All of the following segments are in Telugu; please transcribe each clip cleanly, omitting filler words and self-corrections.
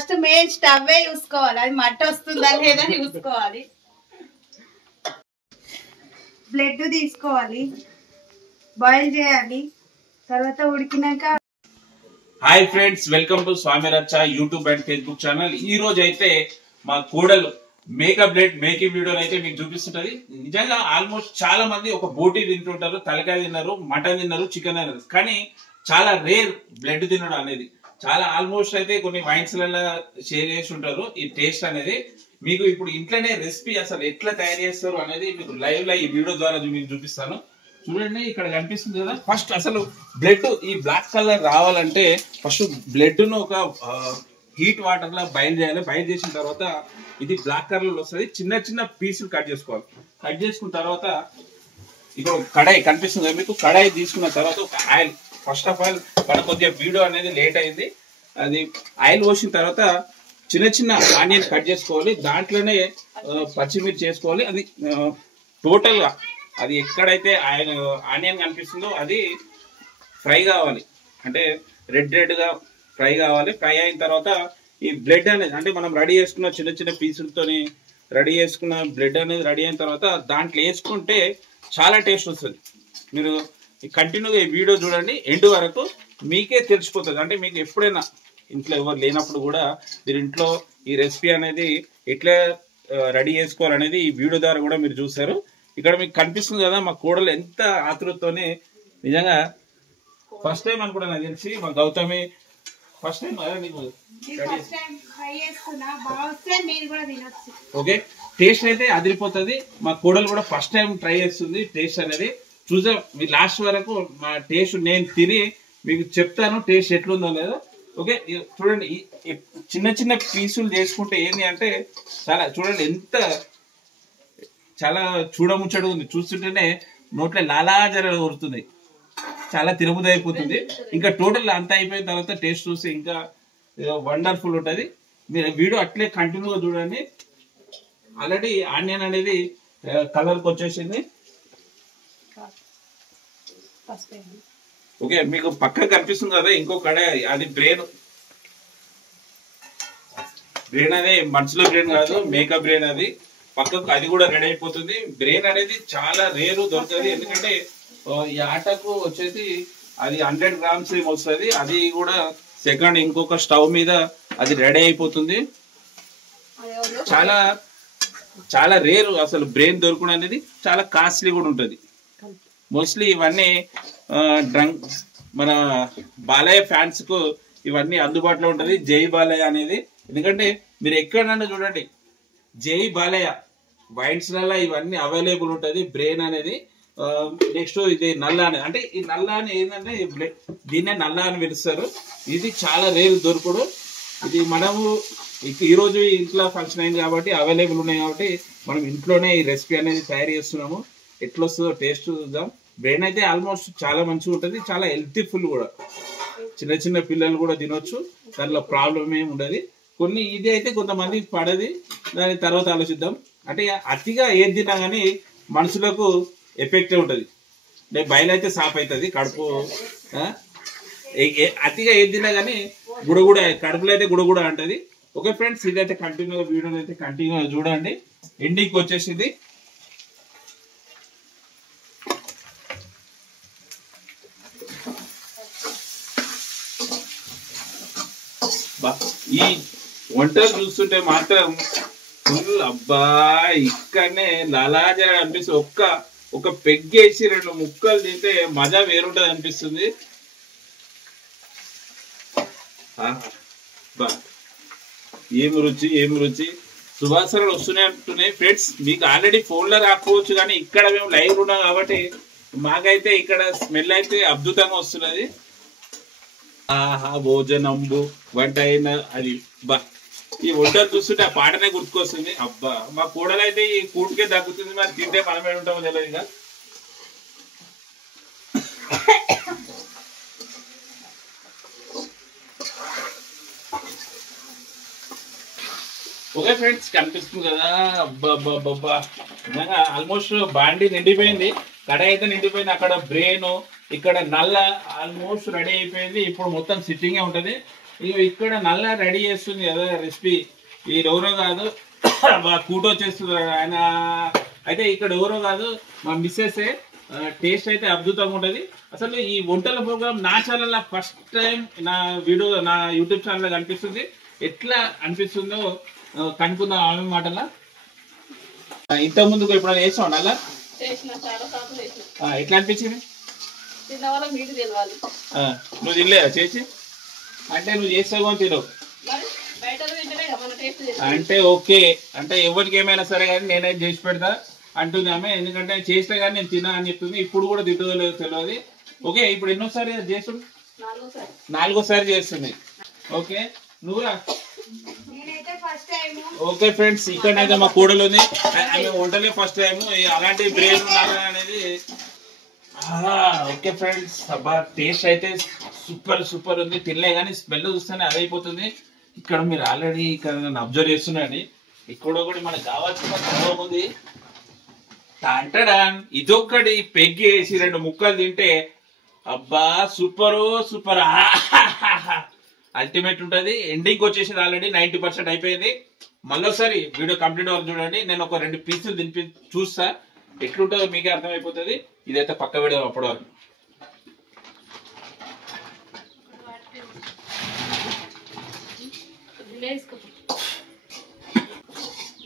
ఫస్ట్ మెయిన్ స్టవ్ చూసుకోవాలి, అది మట్టి వస్తుందా లేదా చూసుకోవాలి. బ్లడ్ తీసుకోవాలి, బాయిల్ చేయాలి, తర్వాత ఉడికినాక. హాయ్ ఫ్రెండ్స్, వెల్కమ్ టు స్వామి రచ్చ యూట్యూబ్ అండ్ ఫేస్బుక్ ఛానల్. ఈ రోజు అయితే మా కోడలు మేకప్ బ్లడ్ మేకింగ్ వీడియోలు అయితే మీకు చూపిస్తుంటది. నిజంగా ఆల్మోస్ట్ చాలా మంది ఒక బోటీ తింటుంటారు, తలకాయ తిన్నారు, మటన్ తిన్నారు, చికెన్ తిన్నారు, కానీ చాలా రేర్ బ్లడ్ తినడం అనేది. చాలా ఆల్మోస్ట్ అయితే కొన్ని వైన్స్ లలో షేర్ చేసి ఉంటారు ఈ టేస్ట్ అనేది. మీకు ఇప్పుడు ఇంట్లోనే రెసిపీ అసలు ఎట్లా తయారు చేస్తారు అనేది మీకు లైవ్ లో ఈ వీడియో ద్వారా మీకు చూపిస్తాను. చూడండి, ఇక్కడ కనిపిస్తుంది కదా. ఫస్ట్ అసలు బ్లడ్ ఈ బ్లాక్ కలర్ రావాలంటే ఫస్ట్ బ్లడ్ ను ఒక హీట్ వాటర్ లా బయలు చేయాలి. బయలు చేసిన తర్వాత ఇది బ్లాక్ కలర్ లో వస్తుంది. చిన్న చిన్న పీసులు కట్ చేసుకోవాలి. కట్ చేసుకున్న తర్వాత ఇక్కడ కడాయి కనిపిస్తుంది కదా మీకు. కడాయి తీసుకున్న తర్వాత ఒక ఆయిల్, ఫస్ట్ ఆఫ్ ఆల్ మన కొద్దిగా వీడియో అనేది లేట్ అయింది. అది ఆయిల్ పోసిన తర్వాత చిన్న చిన్న ఆనియన్ కట్ చేసుకోవాలి. దాంట్లోనే పచ్చిమిర్చి చేసుకోవాలి. అది టోటల్ గా అది ఎక్కడైతే ఆనియన్ కనిపిస్తుందో అది ఫ్రై కావాలి, అంటే రెడ్ రెడ్ గా ఫ్రై కావాలి. ఫ్రై అయిన తర్వాత ఈ బ్లడ్ అనేది, అంటే మనం రెడీ చేసుకున్న చిన్న చిన్న పీసులతోని రెడీ చేసుకున్న బ్లడ్ అనేది రెడీ అయిన తర్వాత దాంట్లో వేసుకుంటే చాలా టేస్ట్ వస్తుంది. మీరు కంటిన్యూగా ఈ వీడియో చూడండి ఎండ్ వరకు, మీకే తెలిసిపోతుంది. అంటే మీకు ఎప్పుడైనా ఇంట్లో ఎవరు లేనప్పుడు కూడా మీరు ఇంట్లో ఈ రెసిపీ అనేది ఎట్లా రెడీ చేసుకోవాలనేది ఈ వీడియో ద్వారా కూడా మీరు చూస్తారు. ఇక్కడ మీకు కనిపిస్తుంది కదా మా కోడలు ఎంత ఆతృతతోనే. నిజంగా ఫస్ట్ టైం అనుకుంటా నాకు తెలిసి మా Gautami first time okay. Taste అయితే అదిరిపోతుంది. మా కోడలు కూడా ఫస్ట్ టైం ట్రై చేస్తుంది టేస్ట్ అనేది. చూసా మీ లాస్ట్ వరకు మా టేస్ట్ నేను తిని మీకు చెప్తాను టేస్ట్ ఎట్లుందో లేదో. ఓకే, చూడండి, చిన్న చిన్న పీసులు చేసుకుంటే ఏంటి అంటే చాలా చూడండి ఎంత చాలా చూడముచ్చడు ఉంది. చూస్తుంటేనే నోట్లో లాలాజర ఊరుతుంది, చాలా తిరుముది అయిపోతుంది. ఇంకా టోటల్ అంతా అయిపోయిన తర్వాత టేస్ట్ చూస్తే ఇంకా వండర్ఫుల్ ఉంటుంది. మీరు వీడియో అట్లే కంటిన్యూగా చూడండి. ఆల్రెడీ ఆనియన్ అనేది కలర్కి వచ్చేసింది. ఓకే, మీకు పక్క కనిపిస్తుంది కదా ఇంకో కడాయి, అది బ్రెయిన్ అదే మనుషుల బ్రెయిన్ కాదు, మేకప్ బ్రెయిన్. అది పక్కకు అది కూడా రెడీ అయిపోతుంది. బ్రెయిన్ అనేది చాలా రేరు దొరుకుతుంది. ఎందుకంటే ఈ ఆటకు వచ్చేసి అది 100 grams వస్తుంది. అది కూడా సెకండ్ ఇంకొక స్టవ్ మీద అది రెడీ అయిపోతుంది. చాలా చాలా రేరు అసలు బ్రెయిన్ దొరకడం అనేది. చాలా కాస్ట్లీ కూడా ఉంటుంది. మోస్ట్లీ ఇవన్నీ మన బాలయ్య ఫ్యాన్స్ కు ఇవన్నీ అందుబాటులో ఉంటది. జై బాలయ్య అనేది. ఎందుకంటే మీరు ఎక్కడన్నా చూడండి జై బాలయ్య వైన్స్ లలో ఇవన్నీ అవైలబుల్ ఉంటది. బ్రెయిన్ అనేది. నెక్స్ట్ ఇది నల్ల అనేది, అంటే ఈ నల్ల అని ఏంటంటే దీన్నే నల్ల అని పిలుస్తారు. ఇది చాలా రేరు దొరుకుడు. ఇది మనము ఈ రోజు ఇంట్లో ఫంక్షన్ అయింది కాబట్టి అవైలబుల్ ఉన్నాయి కాబట్టి మనం ఇంట్లోనే ఈ రెసిపీ అనేది తయారు చేస్తున్నాము. ఎట్లా వస్తుందో టేస్ట్ చూద్దాం. బ్రెయిన్ అయితే ఆల్మోస్ట్ చాలా మంచిగా ఉంటుంది, చాలా హెల్తీఫుల్ కూడా. చిన్న చిన్న పిల్లలు కూడా తినొచ్చు, దాంట్లో ప్రాబ్లం ఏమి ఉండదు. కొన్ని ఇది అయితే కొంతమంది పడది, దాని తర్వాత ఆలోచిద్దాం. అంటే అతిగా ఏది తిన్నా కానీ మనుషులకు ఎఫెక్ట్ ఉంటుంది. అంటే బయలు అయితే సాఫ్ అవుతుంది, కడుపు అతిగా ఏది తిన్నా కానీ గుడగుడ కడుపులో అయితే గుడగుడ అంటది. ఓకే ఫ్రెండ్స్, ఇదైతే కంటిన్యూగా వీడియో అయితే కంటిన్యూగా చూడండి. ఎండింగ్కి వచ్చేసింది. ఈ వంటలు చూస్తుంటే మాత్రం ఫుల్ అబ్బా ఇక్కడనే లాలాజర అనిపిస్తుంది. ఒక పెగ్గేసి 2 ముక్కలు తింటే మజా వేరుంటది అనిపిస్తుంది. ఏం రుచి, ఏం రుచి. సువాసనలు వస్తూనే ఉంటున్నాయి ఫ్రెండ్స్. మీకు ఆల్రెడీ ఫోన్ లో రాకపోవచ్చు, కానీ ఇక్కడ మేము లైవ్ ఉన్నాం కాబట్టి మాకైతే ఇక్కడ స్మెల్ అయితే అద్భుతంగా వస్తున్నది. ఆహా భోజనంబు వంట అయిన అది బా. ఈ వంటలు చూస్తుంటే ఆ పాటనే గుర్తుకొస్తుంది. అబ్బా, మా కూడలైతే ఈ కూటుకే దక్కుతుంది, మరి తింటే మనం ఏమి ఉంటామో తెలియదు. ఇక ఓకే ఫ్రెండ్స్, కనిపిస్తుంది కదా. అబ్బా నిజంగా ఆల్మోస్ట్ బాండి నిండిపోయింది, కడాయి అయితే నిండిపోయింది. అక్కడ బ్రెయిన్, ఇక్కడ నల్ల ఆల్మోస్ట్ రెడీ అయిపోయింది. ఇప్పుడు మొత్తం సిట్టింగే ఉంటది. ఇక్కడ నల్ల రెడీ చేస్తుంది కదా రెసిపీ. ఎవరో కాదు మా కూటో చేస్తున్నారు ఆయన. అయితే ఇక్కడ ఎవరో కాదు మా మిస్సెస్. టేస్ట్ అయితే అద్భుతంగా ఉంటుంది. అసలు ఈ వంటల ప్రోగ్రామ్ నా ఛానల్లో ఫస్ట్ టైం నా యూట్యూబ్ ఛానల్లో కనిపిస్తుంది. ఎట్లా అనిపిస్తుందో కనుక్కుందాం ఆమె మాటలా. ఇంత ముందుకు ఎప్పుడైనా వేసాం అలా ఎట్లా అనిపించింది? నువ్వు తినలేదా చేసి? అంటే నువ్వు చేస్తావు అని తినవు అంటే ఓకే. అంటే ఎవరికి ఏమైనా సరే కానీ నేనైతే చేసి పెడతా అంటుంది ఆమె. ఎందుకంటే చేస్తే కానీ నేను తినా అని చెప్తుంది. ఇప్పుడు కూడా తింటుందో లేదో తెలియదు. ఓకే, ఇప్పుడు ఎన్నోసారి చేస్తుంది? 4వ సారి చేస్తుంది. ఓకే, నువ్వురా. ఓకే ఫ్రెండ్స్, ఇక్కడైతే మా కూడలు ఉంది. ఆమె వంటలే ఫస్ట్ టైం. అలాంటి బ్రెయిన్ అనేది. ఓకే ఫ్రెండ్స్, అబ్బా టేస్ట్ అయితే సూపర్ సూపర్ ఉంది. తినలే కానీ స్మెల్ చూస్తేనే అదైపోతుంది. ఇక్కడ మీరు ఆల్రెడీ ఇక్కడ నన్ను అబ్జర్వ్ చేస్తున్నారని. ఇక్కడ ఒకటి మనకు కావాల్సిన తక్కువ ఉంది. టాంటడాన్, ఇదొక్కటి పెగ్గి వేసి 2 ముక్కలు తింటే అబ్బా సూపర్ సూపర్ అల్టిమేట్ ఉంటది. ఎండింగ్ వచ్చేసింది ఆల్రెడీ 90% అయిపోయింది. మళ్ళొకసారి వీడియో కంప్లీట్ అవ్వాలి చూడండి. నేను ఒక 2 పీసులు తినిపి చూస్తా ఎట్లుంటుందో మీకే అర్థమైపోతుంది. ఇదైతే పక్క వీడియో అప్పటి వరకు.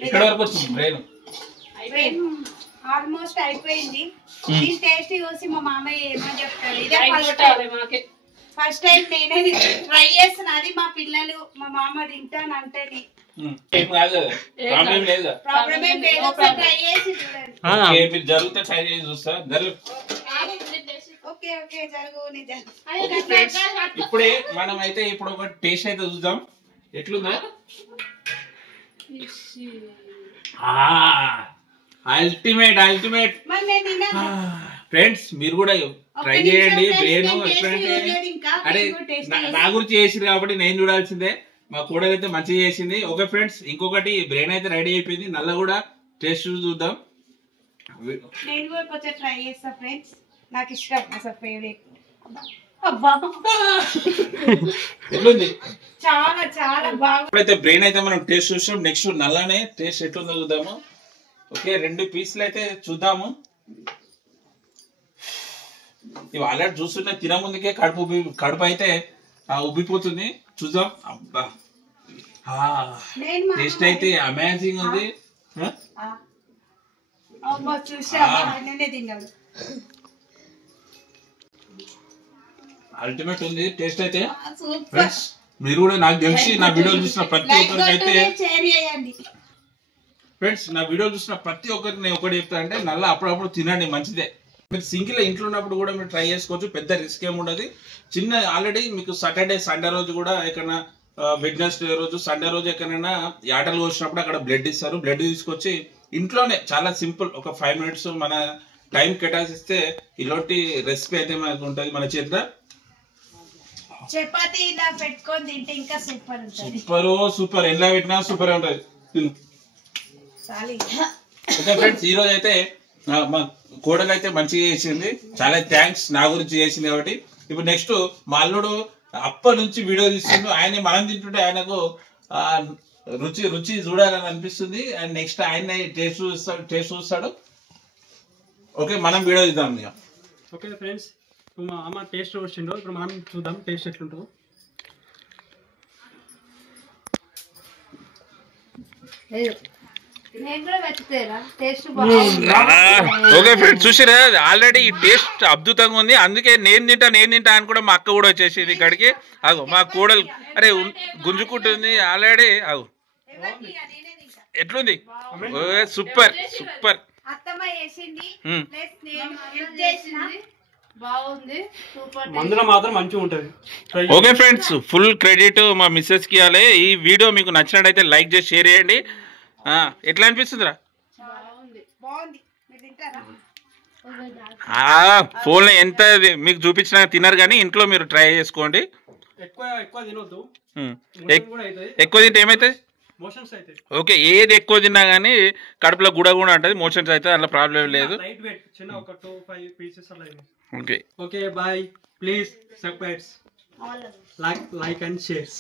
ఇక్కడ వరకు వచ్చింది బ్రెయిన్ ఆల్మోస్ట్ అయిపోయింది. దీని టేస్ట్ చూసి మా మామయ్య ఏమని చెప్తారు. ఇదే ఫస్ట్ టైం నేనే ట్రై చేస్తున్నది. మా పిల్లలు మా మామ తింటానంటే ఏం కాదు కదా, ప్రాబ్లం లేదు. ప్రాబ్లం ఏం లేదు. ఒకసారి ట్రై చేసి చూడండి. మీరు జరిగితే ట్రై చేసి చూస్తా. ఓకే ఓకే జరుగు. ఇప్పుడే మనం అయితే ఇప్పుడు ఒక టేస్ట్ అయితే చూద్దాం ఎట్లుందా. అల్టిమేట్ అల్టిమేట్ ఫ్రెండ్స్, మీరు కూడా ట్రై చేయండి. బ్రెయిన్ ఎప్పుడంటే అరే నా గురించి చేసింది కాబట్టి నేను చూడాల్సిందే. మా కూడలు అయితే మంచిగా చేసింది. ఓకే ఫ్రెండ్స్, ఇంకొకటి బ్రెయిన్ అయితే రెడీ అయిపోయింది. నల్ల కూడా టేస్ట్ చూద్దాం. నేను కూడా కొంచెం ట్రై చేస్తా ఫ్రెండ్స్. నాకు ఇష్టం అసలు ఫేవరెట్. ఎట్లుంది? చాలా చాలా బాగా. ఇప్పుడైతే బ్రెయిన్ అయితే మనం టేస్ట్ చూసాం. నెక్స్ట్ నల్లనే టేస్ట్ ఎట్లుందో చూద్దాము. ఓకే, 2 పీసులు అయితే చూద్దాము. ఇవి ఆల్రెడీ చూస్తుంటే తినముందుకే కడుపు అయితే ఉబ్బిపోతుంది. చూద్దాం. అబ్బా టేస్ట్ అయితే అమేజింగ్ ఉంది. అల్టిమేట్ ఉంది టేస్ట్ అయితే. ఫ్రెండ్స్, మీరు కూడా నాకు తెలిసి నా వీడియోలు చూసిన ప్రతి ఒక్కరికి అయితే నేను ఒకటి చెప్తా అంటే నల్ల అప్పుడప్పుడు తినండి, మంచిదే. మీరు సింగిల్ ఇంట్లో ఉన్నప్పుడు కూడా మీరు ట్రై చేసుకోవచ్చు. పెద్ద రిస్క్ ఏమి ఉండదు. చిన్న ఆల్రెడీ మీకు సాటర్డే సండే రోజు కూడా ఎక్కడైనా వెడ్నెస్డే రోజు సండే రోజు ఎక్కడైనా యాటలు కోసినప్పుడు అక్కడ బ్లడ్ ఇస్తారు. బ్లడ్ తీసుకొచ్చి ఇంట్లోనే చాలా సింపుల్ ఒక 5 minutes మన టైం కేటాయిస్తే ఇలాంటి రెసిపీ అయితే మనకు ఉంటుంది మన చేతిలో. చపాతీ ఇలా పెట్టుకొని తింటే ఇంకా సూపర్ ఉంటుంది. సూపర్ ఎలా పెట్టినా సూపర్ ఉంటుంది. ఓకే ఫ్రెండ్స్, ఈ రోజు అయితే మా కోడలు అయితే మంచిగా చేసింది. చాలా థ్యాంక్స్ నా గురించి చేసింది కాబట్టి. ఇప్పుడు నెక్స్ట్ మా అల్లుడు అప్పటి నుంచి వీడియో తీస్తుండు. ఆయన మనం తింటుంటే ఆయనకు రుచి రుచి చూడాలని అనిపిస్తుంది. అండ్ నెక్స్ట్ ఆయన టేస్ట్ చూస్తాడు. ఓకే, మనం వీడియో తీద్దాం ఇక. ఓకే ఫ్రెండ్స్, ఇప్పుడు మా అమ్మ టేస్ట్ వచ్చిండు. ఇప్పుడు మనం చూద్దాం టేస్ట్ ఎట్లుంటుందో. ఓకే ఫ్రెండ్స్, చూసారా ఆల్రెడీ ఈ టేస్ట్ అద్భుతంగా ఉంది. అందుకే నేను తింటా అని కూడా మా అక్క కూడా వచ్చేసింది ఇక్కడికి. అగో మా కూడలు అరే గుంజుకుంటుంది ఆల్రెడీ. అగో ఎట్లుంది? Super super. మందులో మాత్రం మంచిగా ఉంటుంది. ఓకే ఫ్రెండ్స్, ఫుల్ క్రెడిట్ మా మిస్సెస్ కి ఇవ్వాలి. ఈ వీడియో మీకు నచ్చినట్టయితే లైక్ చేసి షేర్ చేయండి. ఎట్లా అనిపిస్తుందిరా? ఫోన్లో ఎంత మీకు చూపించినా తినరు కానీ ఇంట్లో మీరు ట్రై చేసుకోండి. ఎక్కువ తింటే ఏమవుతుంది? ఓకే, ఏది ఎక్కువ తిన్నా కానీ కడుపులో గుడ కూడా ఉంటుంది, మోషన్స్ అయితే అట్లా ప్రాబ్లం లేదు. చిన్న ఒక 2-5 pieces అలా. Okay okay bye, please subscribe. all of like and shares.